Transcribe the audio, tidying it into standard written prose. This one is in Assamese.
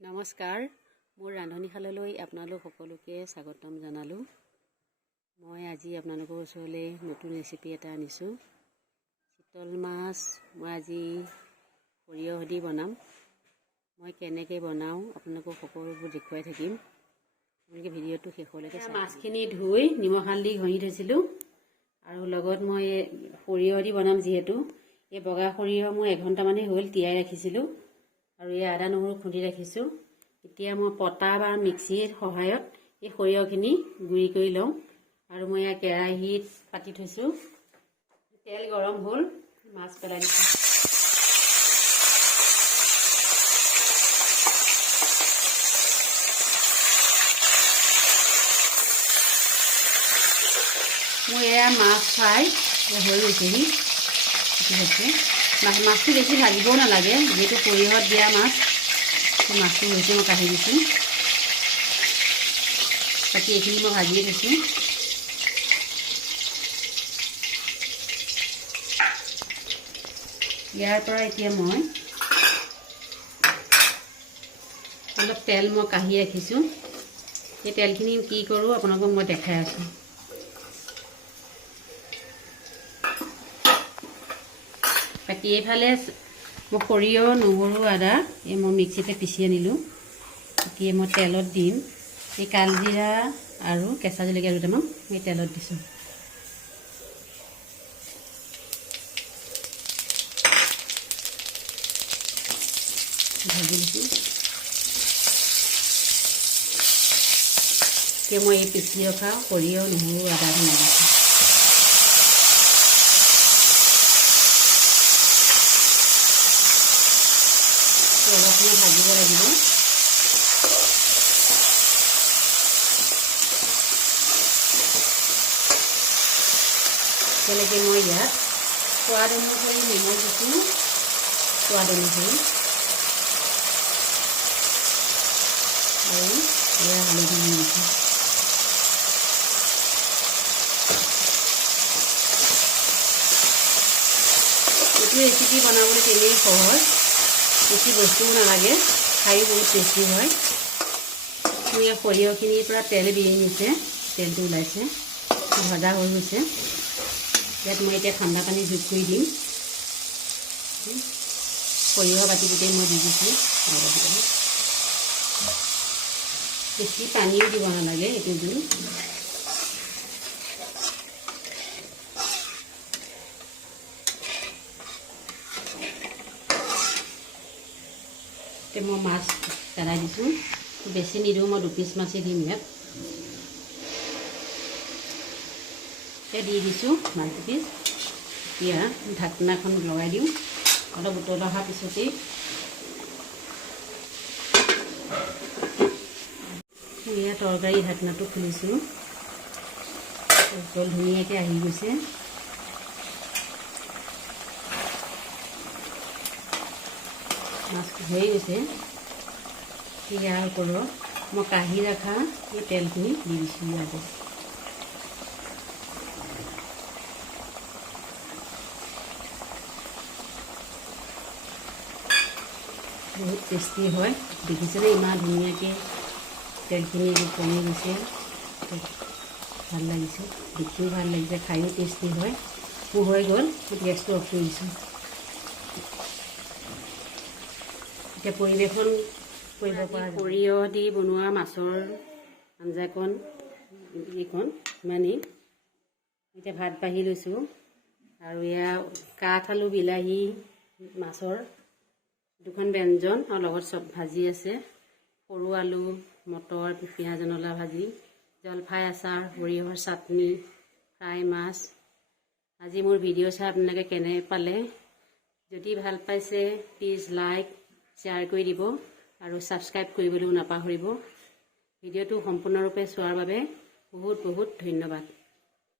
নমস্কাৰ, মোৰ ৰান্ধনীশাললৈ আপোনালোক সকলোকে স্বাগতম জনালোঁ। মই আজি আপোনালোকৰ ওচৰলৈ নতুন ৰেচিপি এটা আনিছোঁ। চিতল মাছ মই আজি সৰিয়হ দি বনাম। মই কেনেকৈ বনাওঁ আপোনালোকক সকলোবোৰ দেখুৱাই থাকিম। আপোনালোকে ভিডিঅ'টো শেষলৈকে চাই। মাছখিনি ধুই নিমখ হালধি ঘঁহি থৈছিলোঁ আৰু লগত মই সৰিয়হ দি বনাম। যিহেতু এই বগা সৰিয়হ মই 1 ঘণ্টামানেই হ'ল তিয়াই ৰাখিছিলোঁ আৰু এই আদা নহৰু খুন্দি ৰাখিছোঁ। এতিয়া মই পটা বা মিক্সিৰ সহায়ত এই সৰিয়হখিনি গুড়ি কৰি লওঁ আৰু মই ইয়াত কেৰাহীত পাতি থৈছোঁ। তেল গৰম হ'ল, মাছ পেলাই দিছোঁ। মোৰ এয়া মাছ ফ্ৰাই হৈ গৈছেহি। মাছটো বেছি ভাজিবও নালাগে, যিহেতু সৰিয়হত দিয়া মাছ। মাছটো হৈছে মই কাঢ়ি দিছোঁ। বাকী এইখিনি মই ভাজিয়ে থৈছোঁ। ইয়াৰ পৰা এতিয়া মই অলপ তেল মই কাঢ়ি ৰাখিছোঁ। এই তেলখিনি কি কৰোঁ আপোনালোকক মই দেখাই আছোঁ। বাকী এইফালে মই সৰিয়হ নহৰু আদা এই মই মিক্সিতে পিচি আনিলোঁ। এতিয়া মই তেলত দিম এই কালজিৰা আৰু কেঁচা জলকীয়া দুটামান মই তেলত দিছোঁ। ভাজি দিছোঁ। এতিয়া মই এই পিচি ৰখা সৰিয়হ নহৰু আদাখিনি দিছোঁ। অলপমান ভাজিব লাগিব। তেনেকৈ মই ইয়াত সোৱাদ অনুসৰি নিমখ দিছোঁ, সোৱাদ অনুসৰি আৰু এয়া হালধি দি দিছোঁ। এইটো ৰেচিপি বনাবলৈ তেনেই সহজ, বেছি বস্তুও নালাগে, খায়ো বহুত টেষ্টি হয়। মোৰ এই সৰিয়হখিনিৰ পৰা তেল বিৰি নিছে, তেলটো ওলাইছে, ভজা হৈ গৈছে। ইয়াত মই এতিয়া ঠাণ্ডা পানী যোগ কৰি দিম। সৰিয়হ বাটি গোটেই মই দি দিছোঁ। বেছি পানীও দিব নালাগে, এইটো জোল। মই মাছ পেলাই দিছোঁ। বেছি নিদিওঁ, মই 2 পিচ মাছেই দিম ইয়াত। দি দিছোঁ মাছ 2 পিচ। এতিয়া ঢাকনাখন লগাই দিওঁ। অলপ উতল অহাৰ পিছতেই এয়া তৰকাৰী ঢাকনাটো খুলিছোঁ। উতল ধুনীয়াকৈ আহি গৈছে। মাছ হৈ গৈছে। ইয়াৰ ওপৰত মই কাঢ়ি ৰখা এই তেলখিনি দি দিছোঁ ইয়াতে। বহুত টেষ্টি হয়। দেখিছেনে ইমান ধুনীয়াকৈ তেলখিনি কমি গৈছে। ভাল লাগিছে, দেখিও ভাল লাগিছে, খায়ো টেষ্টি হয়। মোৰ হৈ গ'ল, গেছটো অফ কৰি দিছোঁ। এতিয়া পৰিৱেশন কৰিব পৰা সৰিয়হ দি বনোৱা মাছৰ আঞ্জাকণ এইকণ ইমানেই। এতিয়া ভাত বাঢ়ি লৈছোঁ আৰু এয়া কাঠ আলু বিলাহী মাছৰ 2খন ব্যঞ্জন আৰু লগত চব ভাজি আছে। সৰু আলু, মটৰ, পিঁয়াজ নলা ভাজি, জলফাই আচাৰ, সৰিয়হৰ চাটনি, ফ্ৰাই মাছ। আজি মোৰ ভিডিঅ' চাই আপোনালোকে কেনে পালে? যদি ভাল পাইছে প্লিজ লাইক শ্বেয়াৰ কৰি দিব আৰু ছাবস্ক্ৰাইব কৰিবলৈও নাপাহৰিব। ভিডিঅ'টো সম্পূৰ্ণৰূপে চোৱাৰ বাবে বহুত বহুত ধন্যবাদ।